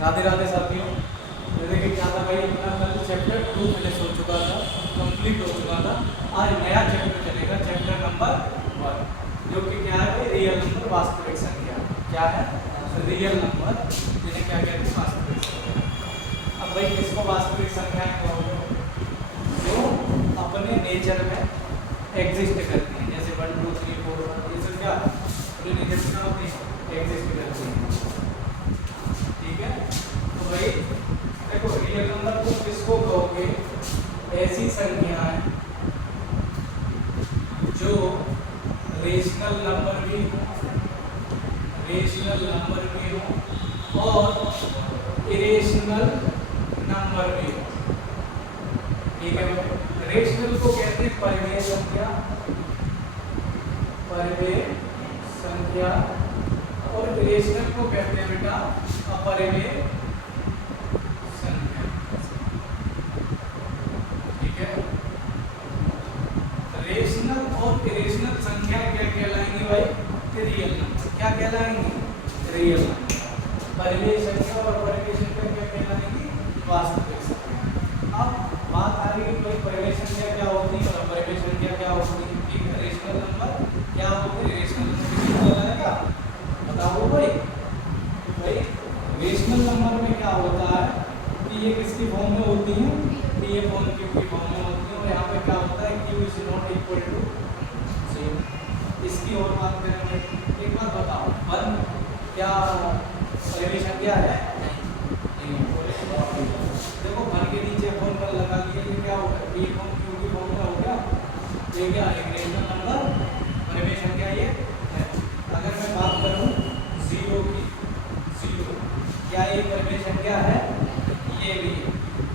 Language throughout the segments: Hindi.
राधे राधे साथियों। जैसे कि क्या था भाई, अपना कल चैप्टर 2 फिनिश हो चुका था, कंप्लीट हो चुका था। आज नया चैप्टर चलेगा, चैप्टर नंबर 1, जो कि क्या है भाई, रियल नंबर, वास्तविक संख्या। क्या है? रियल नंबर, जिन्हें क्या कहते हैं, वास्तविक संख्या। अब भाई किसको वास्तविक संख्याएं कहोगे? जो अपने नेचर में एग्जिस्ट करती हैं, जैसे 1 2 3 4 ये सब क्या अपने नेचर में होती है, एग्जिस्ट करती हैं। ठीक है, तो भाई देखो, रियल नंबर को किसको कहोगे? ऐसी संख्याएं जो रेशनल नंबर भी हो, रेशनल नंबर भी हो और इरेशनल नंबर भी हो। ठीक है भाई, रेशनल को कहते हैं परिमेय संख्या, परिमेय संख्या, और इरेशनल को कहते हैं बेटा अपरिमेय संख्या। ठीक है, रेशनल और इरेशनल संख्या क्या कहलाएंगी भाई? Real number. क्या कहलाएंगी? Real number. परिमेय संख्या और अपरिमेय संख्या क्या कहलाएंगी? वास्तविक संख्या। अब बात आ रही है भाई, परिमेय संख्या क्या होती है और अपरिमेय संख्या क्या होती है? ठीक है, रेशनल नंबर क्या होते हैं, रेशनल नंबर किसको कहलाएगा बताओ भाई। भाई रेशनल नंबर में क्या होता है कि ये किसकी फॉर्म में होती है? ये फॉर्म की फॉर्म में होती है, और यहाँ पे क्या होता है, q is not equal to 0। इसकी और बात करेंगे। एक बात बताओ, 1 क्या परिमेय संख्या है? नहीं। देखो, घर के नीचे फॉर्म पर लगा लिया, ये क्या होगा? ये फॉर्म q की फॉर्म में हो गया। ये क्या है? रेशनल नंबर, परिमेय संख्या ये है। अगर मैं बात करूं 0 की, 0 क्या ये परिमेय संख्या है? ये भी है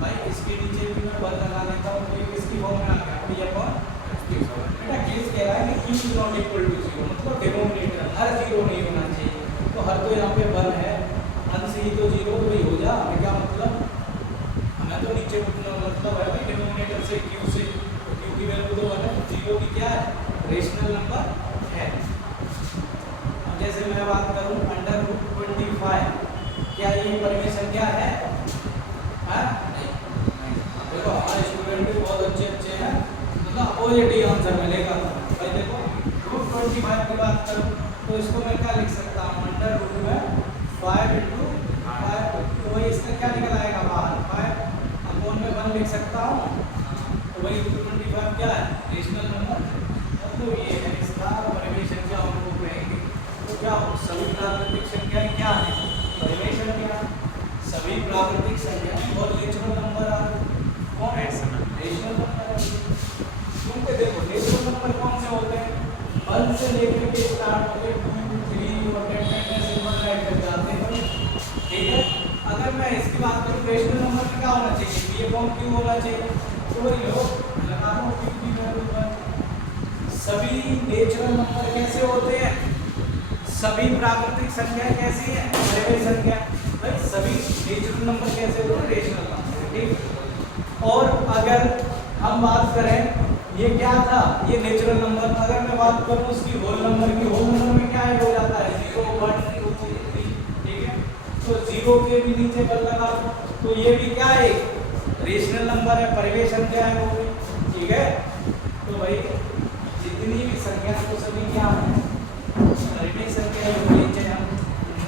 भाई। इसके नीचे भी मैं 1 लगा देता हूं, तो ये किसकी फॉर्म में आ गया? बेटा केस कह रहा है कि q is not equal to 0, मतलब डिनोमिनेटर हर 0 नहीं होना चाहिए। तो हर तो यहाँ पे 1 है, 1 से ही तो 0 तो भाई हो जा। हमें क्या मतलब, हमें तो नीचे उठना मतलब है भाई डिनोमिनेटर से q से, तो q की वैल्यू तो 1 है, 0 की क्या है? रेशनल नंबर है। अब जैसे मैं बात करूं √25, क्या ये परिमेय संख्या है? हाँ? नहीं। देखो हमारे स्टूडेंट भी बहुत अच्छे हैं, मतलब पॉजिटिव आंसर मिलेगा भाई। देखो √25 की बात करूं तो इसको मैं क्या लिख सकता हूं? √5 × 5, तो वही इसका क्या निकल आएगा बाहर? 5/1 लिख सकता हूं। तो वही √25 क्या है? Rational number. तो ये है इसका परिमेय संख्या हमको कहेंगे। तो क्या हो, सभी प्राकृतिक संख्याएं क्या है? परिमेय संख्या। सभी प्राकृतिक संख्याएं और नेचुरल नंबर कौन है? Rational number. क्योंकि देखो नेचुरल नंबर कौन से होते हैं? 1 से लेकर के स्टार्ट होते हैं, 2 3 और 10 से 1 राइट तक जाते हैं। ठीक है, अगर मैं इसकी बात करूं रेशनल नंबर में क्या होना चाहिए? p/q होना चाहिए। तो ये लोग लगा दो q की वैल्यू 1। सभी नेचुरल नंबर कैसे होते हैं? सभी प्राकृतिक संख्याएं कैसी हैं? परिमेय संख्या। भाई सभी नेचुरल नंबर कैसे होते हैं? Rational number. ठीक, और अगर हम बात करें, ये क्या था? ये नेचुरल नंबर। अगर मैं बात करूं उसकी होल नंबर की, होल नंबर में क्या ऐड हो जाता है? 0 1 2 3। ठीक है, तो 0 के भी नीचे 1 लगा दो, तो ये भी क्या है? रेशनल नंबर है, परिमेय संख्या है वो भी। ठीक है, तो भाई जितनी भी संख्या तो सभी क्या है? परिमेय संख्या है। नीचे हम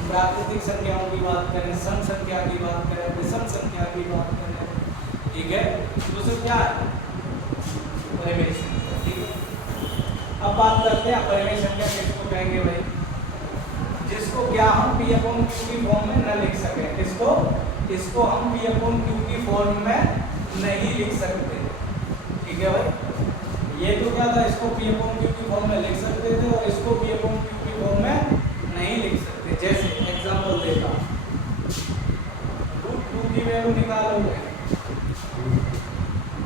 प्राकृतिक संख्याओं की बात करें, सम संख्या की बात करें, विषम संख्या की बात करें, ठीक है, तो सब क्या है? परिमेय संख्या। ठीक है, अब बात करते हैं परिमेय संख्या किसको कहेंगे भाई? जिसको क्या हम p/q की फॉर्म में न लिख सके। किसको? इसको हम p/q की फॉर्म में नहीं लिख सकते। ठीक है भाई, ये तो क्या था? इसको p/q की फॉर्म में लिख सकते थे और इसको p/q की फॉर्म में नहीं लिख सकते। जैसे एग्जांपल देता हूं, √2 की वैल्यू निकालोगे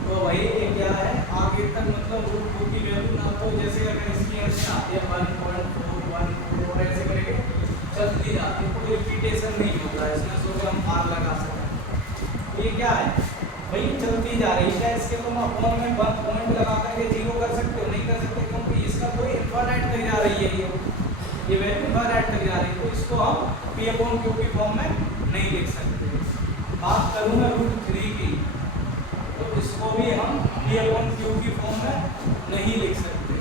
तो भाई ये क्या है? आगे तक मतलब √2 की वैल्यू ना, तो जैसे अगर इसकी ऐसे आती है 1.4 ऐसे करके चलती जाती है, कोई रिपीटेशन नहीं होता है इसमें, सो हम R लगा सकते हैं। ये क्या है भाई? चलती जा रही है। इसके तुम अपॉन में 1 पॉइंट लगा करके 0 कर सकते हो? नहीं कर सकते, क्योंकि इसका कोई इन्फिनिट तक जा रही है, ये वैल्यू इन्फिनिट तक जा रही है। तो इसको हम p/q की फॉर्म में नहीं लिख सकते। बात करूँ मैं √3 की, तो इसको भी हम P/Q की फॉर्म में नहीं लिख सकते।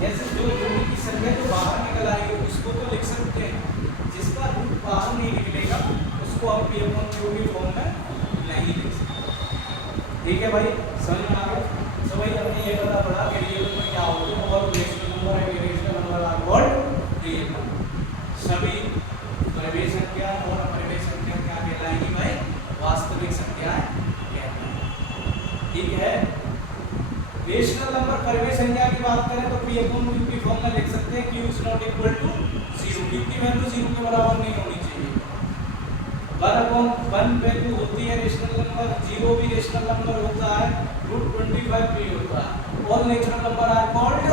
जैसे जो यूनिट की संख्या जो बाहर निकल आएगी उसको तो लिख सकते हैं, जिसका रूट बाहर नहीं निकलेगा उसको हम P/Q की फॉर्म में नहीं लिख सकते। ठीक है भाई, समझ में आ गया? तो भाई हमने ये पता पड़ा कि रियल नंबर क्या होते हैं और रेशनल नंबर है, rational number are called real number. सभी परिमेय संख्या और अपरिमेय संख्या क्या कहलाएंगी भाई? वास्तविक संख्याएं कहलाएंगी। ठीक है, रेशनल नंबर परिमेय संख्या की बात करें तो P/Q की फॉर्म में लिख सकते हैं Q is not equal to 0, Q की वैल्यू 0 के बराबर नहीं होनी चाहिए। 1/1 वैल्यू होती है रेशनल नंबर, 0 भी रेशनल नंबर होता है, √25 भी होता है। All natural number are called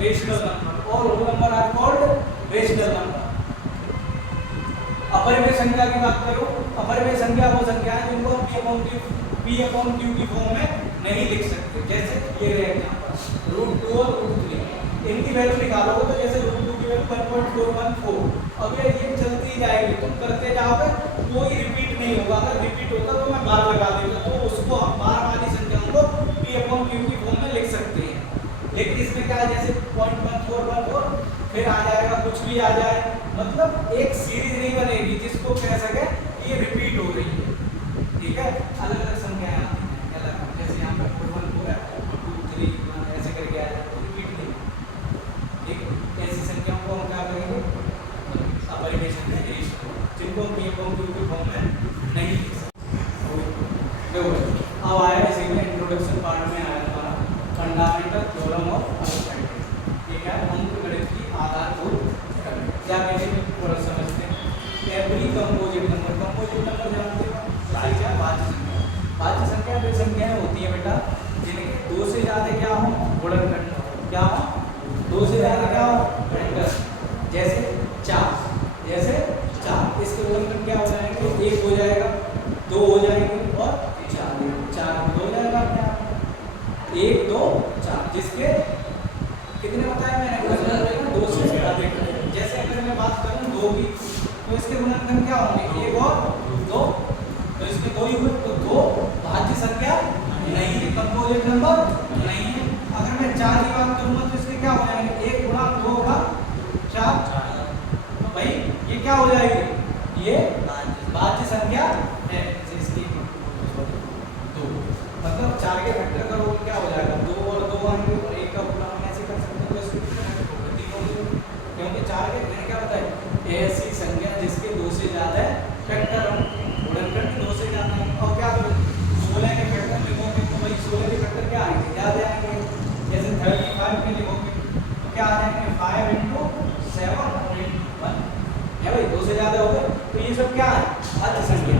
rational number, all whole number are called rational number. अपरिमेय संख्या की बात करो, अपरिमेय संख्या वो संख्या है जिनको हम P/Q की फॉर्म में नहीं लिख सकते। जैसे ये रहे एग्जांपल √2 और √3, इनकी वैल्यू निकालोगे तो जैसे √2 की वैल्यू 1.414, अगर ये चलती जाएगी तुम करते जाओगे कोई रिपीट नहीं होगा। अगर रिपीट होता तो मैं बार लगा देता, तो उसको हम बार वाली संख्याओं को P/Q की फॉर्म में लिख सकते हैं। लेकिन इसमें क्या है, जैसे 0.1414 फिर आ जाएगा, कुछ भी आ जाए, मतलब एक सीरीज नहीं बनेगी जिसको कह सके ये रिपीट हो रही है। ठीक है, अलग अलग संख्याएं आती हैं अलग, जैसे यहाँ पे 414 है, 2 3 1 ऐसे करके आ जाए, रिपीट नहीं। ठीक है, ऐसी संख्याओं को हम क्या करेंगे? अपरिमेय संख्या, जिनको P/Q की फॉर्म में नहीं लिख सकते। अब आया इसी में इंट्रोडक्शन पार्ट में आया हमारा फंडामेंटल थ्योरम ऑफ अरिथमेटिक। ठीक है, अंकगणित की आधारभूत प्रमेय। क्या कहते हैं थोड़ा समझते हैं। Every composite number, composite number जानते हो क्या? वाच्य संख्या। वाच्य संख्या वे संख्याएं होती है बेटा जिनके 2 से ज्यादा क्या हो गुणनखंड, क्या हो 2 से ज्यादा क्या हो गुणनखंड। जैसे 4, जैसे 4, इसके गुणनखंड क्या हो जाएंगे? 1 हो जाएगा, 2 हो जाएंगे और 4 हो जाएगा। क्या 1 2 4, जिसके कितने बताए मैंने? 2 से अधिक। जैसे अगर मैं बात करूं 2 की, तो इसके गुणनखंड क्या होंगे? 1 और 2, तो इसके 2 ही हुए, तो 2 भाज्य संख्या नहीं है, कंपोजिट नंबर नहीं है। अगर मैं 4 की बात करूंगा तो इसके क्या हो जाएंगे? 1 गुणा 2 होगा 4, तो भाई ये क्या हो जाएगी? ये भाज्य संख्या है। इसकी 2, मतलब 4 के फैक्टर करो क्या हो जाएगा? 2 और 2 आएंगे और 1 का गुणा हम ऐसे कर सकते हैं, तो इसकी क्योंकि 4 के फैक्टर क्या होता है? ऐसी संख्या जिसके 2 से ज्यादा है, फैक्टर हम गुणनखंड 2 से ज्यादा है। और क्या करें? 16 के फैक्टर लिखोगे तो भाई 16 के फैक्टर क्या आएंगे? ज्यादा आएंगे। जैसे 35 के लिखोगे तो क्या आ जाएंगे? 5 × 7 और 1 है भाई, 2 से ज्यादा हो गए। तो ये सब क्या है? भाज्य संख्या,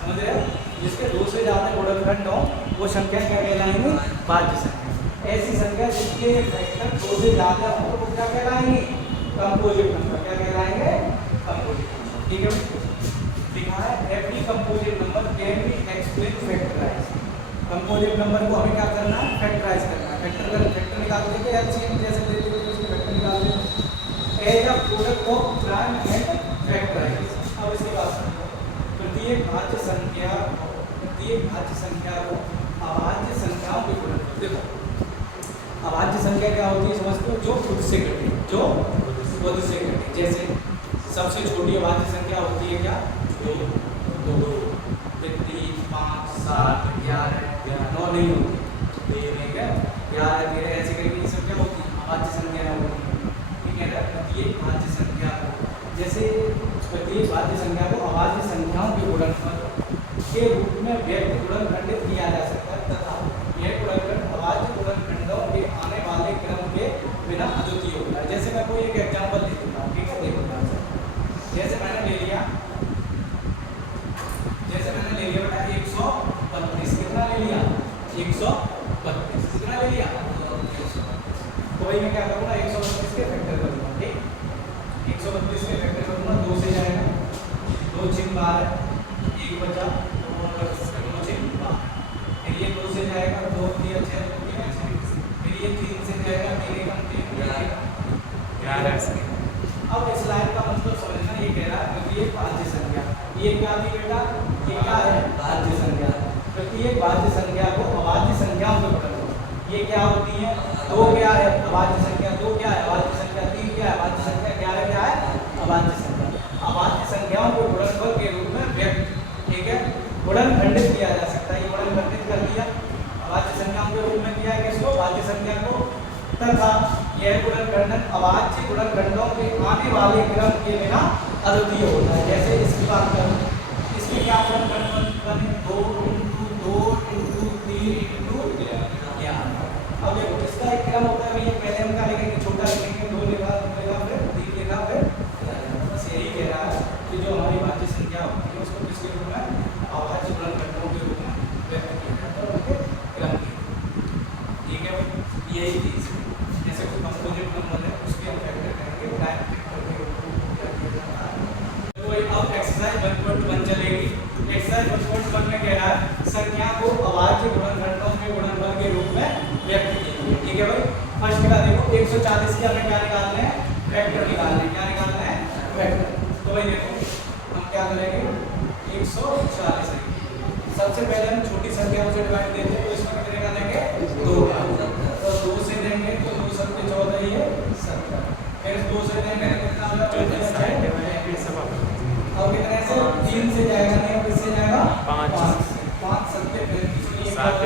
समझ रहे हो? जिसके 2 से ज्यादा गुणनखंड हो वो संख्या क्या कहलाएंगी? भाज्य संख्या। ऐसी संख्या जिसके फैक्टर 2 से ज्यादा हो तो वो क्या कहलाएंगी? Composite number. क्या कहलाएंगे? Composite number. ठीक है, लिखा है every composite number can be explain factorize. Composite number को हमें क्या करना है? फैक्टराइज करना है। फैक्टर निकाल देंगे, एलसीएम जैसे ले लेंगे तो उसके फैक्टर निकाल देंगे। As a product of prime and factorization. अब इसकी बात करें, प्रत्येक भाज्य संख्या को अभाज्य संख्याओं के गुणनखंड। देखो अभाज्य संख्या क्या होती है समझते हो? जो खुद से घटे, जो खुद से घटे। जैसे सबसे छोटी अभाज्य संख्या होती है क्या? 2 2 3 5 7 11 9 नहीं होती, 11 13 ऐसे करके ये सब क्या होती है? अभाज्य संख्या होती है। ठीक है ना? प्रत्येक भाज्य संख्या को, जैसे प्रत्येक भाज्य संख्या को अभाज्य संख्याओं के गुणनखंड के रूप में व्यक्त गुणनखंडित किया जा सकता है तथा यह गुणनखंड अभाज्य गुणनखंडों के आने वाले क्रम के बिना अद्वितीय होता है। जैसे मैं कोई एक एग्जांपल दे देता हूँ, ठीक है? देखो जैसे मैंने ले लिया बेटा 132। कितना ले लिया? 132। कितना ले लिया? 132। तो भाई मैं क्या करूँगा? 132 के फैक्टर करूँगा। ठीक, 132 के फैक्टर करूँगा, 2 से जाएगा, 2 चिन्ह 12, 1 बचा, 2 चिन्ह 12। फिर ये 2 से जाएगा, 2 3 6 2 3 6। फिर ये 3 से जाएगा, 3 1 3 11। अब इस लाइन का मतलब समझना, ये कह रहा है कि ये भाज्य संख्या, ये क्या थी बेटा? ये क्या है? भाज्य संख्या। प्रत्येक भाज्य संख्या को अभाज्य संख्याओं में बदल दो। ये क्या होती है? 2 क्या है? अभाज्य संख्या। 2 क्या है? अभाज्य संख्या। 3 क्या है? अभाज्य संख्या। 11 क्या है? अभाज्य संख्या। अभाज्य संख्याओं को गुणनफल के रूप में व्यक्त, ठीक है, गुणनखंडित किया जा सकता है। ये गुणनखंडित कर दिया, अभाज्य संख्याओं के रूप में किया किसको? भाज्य संख्या को। तथा यह गुणनखंडन अभाज्य गुणनखंडों के आने वाले क्रम के बिना अद्वितीय होता है। जैसे इसकी बात करूं, इसके क्या गुणनखंड बने? 2 × 2 × 3 × 11। अब देखो इसका एक क्रम होता है भैया, पहले हम क्या लिखेंगे? छोटा लिखेंगे, 2 लिखा फिर 3 लिखा फिर, बस यही कह रहा है कि जो हमारी भाज्य संख्या होती है उसको किसके रूप में? अभाज्य गुणनखंडों के रूप में व्यक्त किया जाता है, उनके क्रम के। ठीक है भाई, यही चीज जैसे कोई कंपोजिट नंबर है उसके हम फैक्टर करेंगे, प्राइम फैक्टर के रूप में क्या किया जाता है। तो अब एक्सरसाइज 1.1 चलेगी। एक्सरसाइज 1.1 में कह रहा है संख्या को अभाज्य गुणनखंडों के गुणनफल के रूप में व्यक्त कीजिए। ठीक है भाई, फर्स्ट का देखो 140 के हमें क्या निकालना है? वेक्टर निकालना है। क्या निकालना है? वेक्टर। तो भाई देखो हम क्या करेंगे? 140 है। सबसे पहले हम छोटी संख्याओं से डिवाइड देते हैं, तो इसमें कितने का देंगे? 2 का। तो 2 से देंगे तो 2 7 14 ये 70। फिर 2 से देंगे कितना होगा? 64। और कितने से? 3 से जाएगा नहीं, और किससे जाएगा? 5 7 फिर इसलिए 7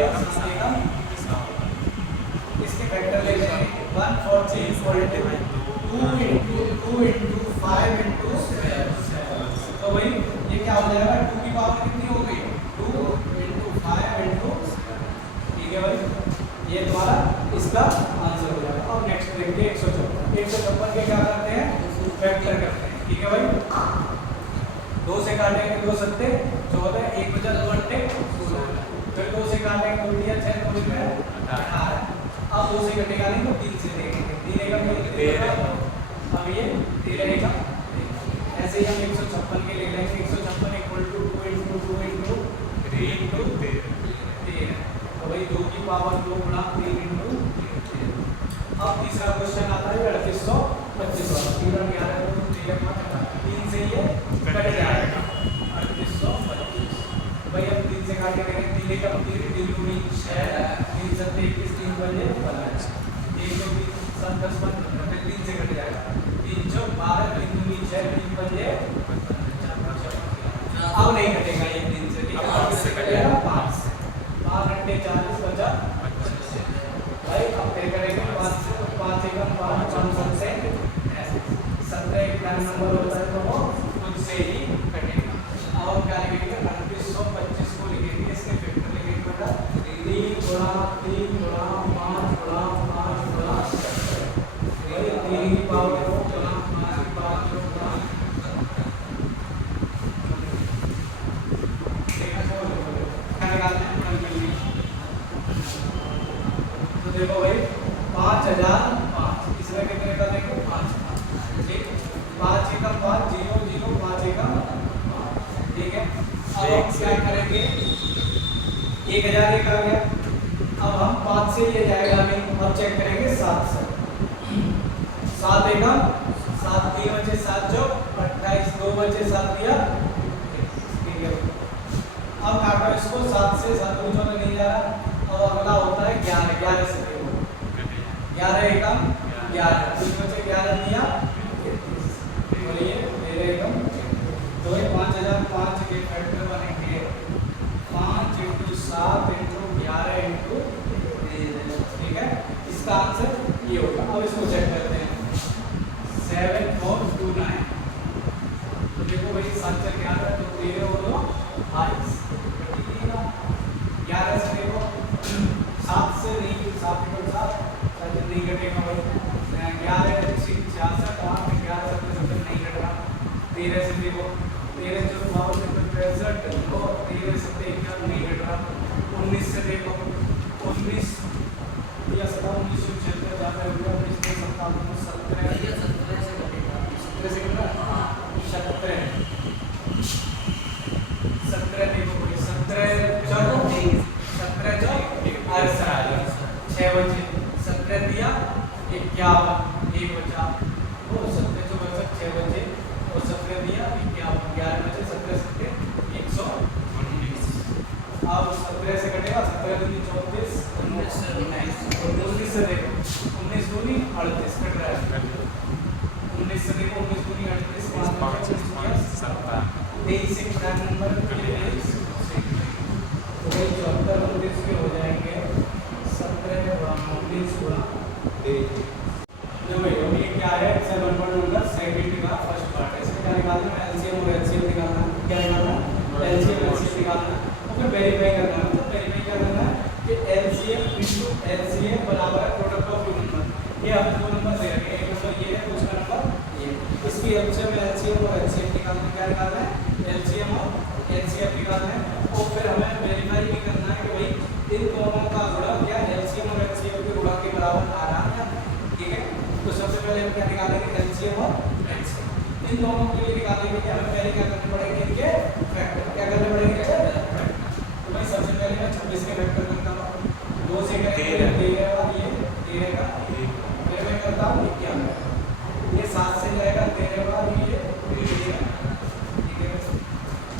इसके फैक्टर ले लेंगे 140 2 × 5 × 7। तो भाई ये क्या हो जाएगा? 2 की पावर कितनी हो गई? 2 × 5 × ठीक है भाई, ये तुम्हारा इसका आंसर हो जाएगा। और नेक्स्ट देखिए 154 के क्या करते हैं? फैक्टर करते हैं। ठीक है भाई, 2 से काटेंगे 2 7 14, 1 बचा 2 8 16, फिर 2 से काटेंगे 2 दिया 6 2 में 18। अब 2 से कटेगा नहीं तो 3 से देखेंगे, 3 एकम अब ये 13 एकम। ऐसे ही हम 156 के ले लेंगे। 156 = 2 × 2 × 3 × 13। तो भाई 2 की पावर 2 × 3 × 13। अब तीसरा क्वेश्चन आता है 3825 वाला। 3 और 11 3 से ये कट जाएगा 3825। भाई अब 3 से काट के 3 एकम 3 3 दूनी 6 3 7 21 3 बजे 15 120 7 10 15 फिर 3 से कट जाएगा 3 4 12 3 दूनी 6 3 बजे 4। अब नहीं कटेगा ये 3 से, ठीक है, 5 से कटेगा 5 से 5 घंटे 40 बचा 25। भाई अब फिर करेंगे 5 से 5 एकम 5 5 से 17 एक प्राइम नंबर होता है तो वो खुद से ही कटेगा। अब हम क्या लिखेंगे? 3825 को लिखेंगे, इसके फैक्टर लिखेंगे बेटा 3 × 3 × 5 × 5 × 17। भाई 3 की पावर 2 × 5 की पावर 2 × 17। क्या निकालना है? तो देखो भाई 5005 इसमें कितने का देंगे? 5 ठीक, 5 एकम 5 0 0 5 एकम 5। ठीक है, अब हम क्या करेंगे? 1000 एक आ गया। अब हम 5 से ये जाएगा नहीं, अब चेक करेंगे 7 से। 7 एकम 7 3 बचे 7 जो 28 2 बचे 7 दिया। ठीक है, अब काटो इसको 7 से 7 दूर में नहीं जा रहा। अब अगला होता है 11 11 से देखो 11 एकम 11 2 बचे 11 दिया। बोलिए 13 एकम तो 5005 के फैक्टर बनेंगे 5 × 7 × 11 × ठीक है, इसका आंसर ये होगा। अब इसको चेक करते हैं 7429। तो देखो भाई 7 से 11 तो 13 और 2 22 11 से देखो 7 से नहीं 7 × 7 नहीं कटेगा भाई 11 66 8 11 70 नहीं कट रहा। 13 से देखो 13 जो पावर से 65 9 13 से 21 नहीं कट रहा। 19 से देखो 19 या 19 से 76 जाता है 19 से 57 17 या 17 से कटेगा 17 से कितना 17 देखो भाई 17 चलो 17 जो 6 बजे 17 दिया 51 1 बचा वो 17 जो बचा 6 बजे और 17 दिया 51 11 बचे 17 100 17 से कटेगा, 17 दूनी 34, 19 से देखो 19 दूनी 38 कट रहा है, 19 से देखो 19 दूनी 38, 5 23 एक प्राइम नंबर के लिए तो वही 74 29 के हो जाएंगे 17 19 गुणा 23। जो भाई अभी ये क्या है, इसे 1.1 सेकंड का फर्स्ट पार्ट है, इसमें क्या निकालना है, एलसीएम और एचसीएफ निकालना है, क्या निकालना है, एलसीएम एचसीएफ निकालना है, और फिर वेरीफाई करना है। मतलब वेरीफाई क्या करना है कि एलसीएम इनटू एलसीएम बराबर है प्रोडक्ट ऑफ टू नंबर। ये अब दो नंबर दे रखे हैं, एक नंबर ये है, दूसरा नंबर ये। इसकी एलसीएम और एचसीएफ निकालना है, क्या निकालना है, एलसीएम और एचसीएफ निकालना है, और फिर हमें वेरीफाई भी करना है कि भाई इन दोनों का गुणा क्या एलसीएम और एचसीएफ के गुणा के बराबर आ रहा है, ठीक है। तो सबसे पहले हम क्या निकालेंगे, एलसीएम और एचसीएफ। इन दोनों के लिए निकालेंगे कि हमें पहले क्या करने पड़ेंगे, इनके फैक्टर क्या करने पड़ेंगे, फैक्टर। तो भाई सबसे पहले मैं 26 के फैक्टर करता हूँ, 2 से करेंगे 13 और ये 13 का, फिर मैं करता हूँ 91, ये 7 से जाएगा 13 और ये 13, ठीक है।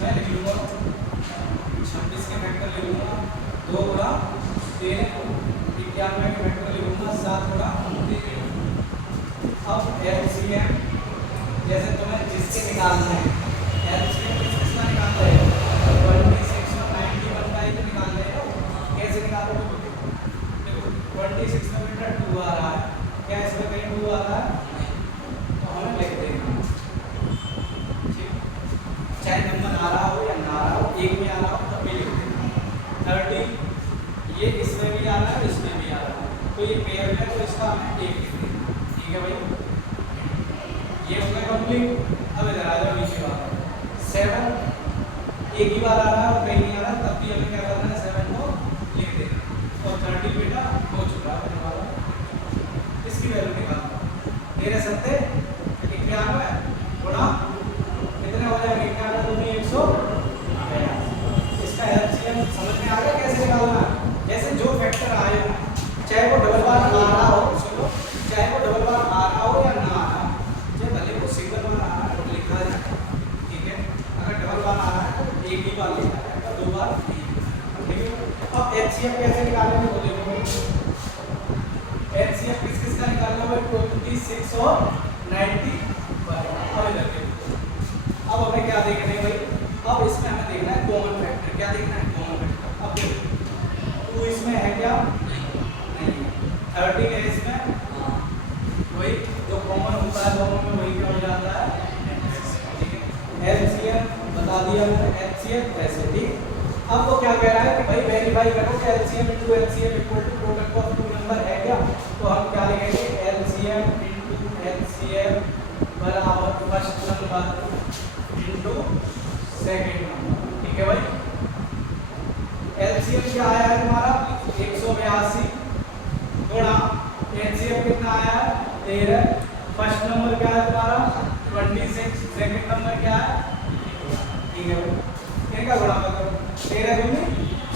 मैं लिख लूँगा 26 के फैक्टर लिख लूँगा 2 गुणा 13, 91 के फैक्टर लिख लूँगा 7 गुणा 13। अब एलसीएम जैसे तुम्हें जिसके निकालना है, एलसीएम किसका निकालना है, 26 और 91 का ही तो निकालना है। कैसे निकालोगे, देखो 26 में बेटा 2 आ रहा है, क्या इसमें कहीं 2 आ रहा है, तो हमें लिख देना, ठीक, चाहे नंबर आ रहा हो या ना आ रहा हो, एक में आ रहा हो तब भी लिख देना। 30 ये इसमें भी आ रहा है, इसमें भी आ रहा है, तो ये पेयर है, तो इसका हमें 1 लिख देना, ठीक है भाई। ये हो गया कंप्लीट। अब इधर आ जाओ नीचे वाला 7 एक ही बार आ रहा है और कहीं नहीं आ रहा, तब भी हमें क्या करना है, 7 को लिख देना, और 30 बेटा हो चुका है वाला, इसकी वैल्यू निकालना। 13 सत्ते 91 गुणा कितने हो जाएंगे, 91 दूनी 182। इसका एलसीएम समझ में आ गया कैसे निकालना है। जैसे जो फैक्टर आए चाहे वो डबल बार आ रहा हो, सुनो, चाहे वो डबल बार आ रहा हो या ना आ रहा, चाहे भले वो सिंगल बार आ रहा है तो लिखा जाए, ठीक है। अगर डबल बार आ रहा है तो एक ही बार लिखा जाएगा, 2 बार नहीं, ठीक है। अब एचसीएफ कैसे निकालेंगे वो देखो, एचसीएफ किस किस का निकालना है, 26 और 91। अब इधर देखो, अब हमें क्या देखना है भाई, अब इसमें हमें देखना है कॉमन फैक्टर, क्या देखना है, कॉमन फैक्टर। अब देखो 2 इसमें है क्या, नहीं, 30 है इसमें, वही जो कॉमन होता है दोनों में वही क्या हो जाता है, ठीक है। एलसीएम बता दिया मैंने, एचसीएफ ऐसे, ठीक। अब वो क्या कह रहा है कि भाई वेरीफाई करो कि LCM into HCF equal to product of two number है क्या, तो हम क्या लिखेंगे, एलसीएम इनटू एचसीएफ बराबर first number into second number, ठीक है भाई। एलसीएम क्या आया है तुम्हारा 182 गुणा एचसीएफ कितना आया है 13, फर्स्ट नंबर क्या है तुम्हारा 26, सेकंड नंबर क्या है, ठीक है भाई। इनका गुणा करो, 13 दूनी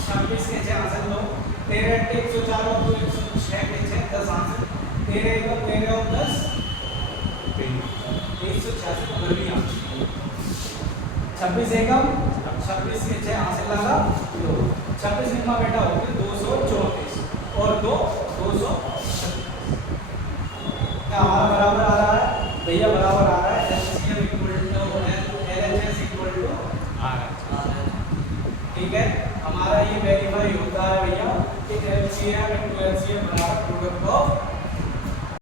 26 के 6 आंसर लो, 13 × 104 और 2 106 के 6 10 आंसर, 13 × 13 और 10 186 को भर भी आंसर, 26 एकम 26 के 6 आंसर लगा लो, 26 निकमा बेटा हो गया 234 और 2 236। क्या हमारा बराबर आ रहा है भैया, बराबर आ रहा है LCM equal to LHS equal to RHS, ठीक है। हमारा ये वेरीफाई होता है भैया कि एलसीएम इनटू एलसीएम बराबर प्रोडक्ट ऑफ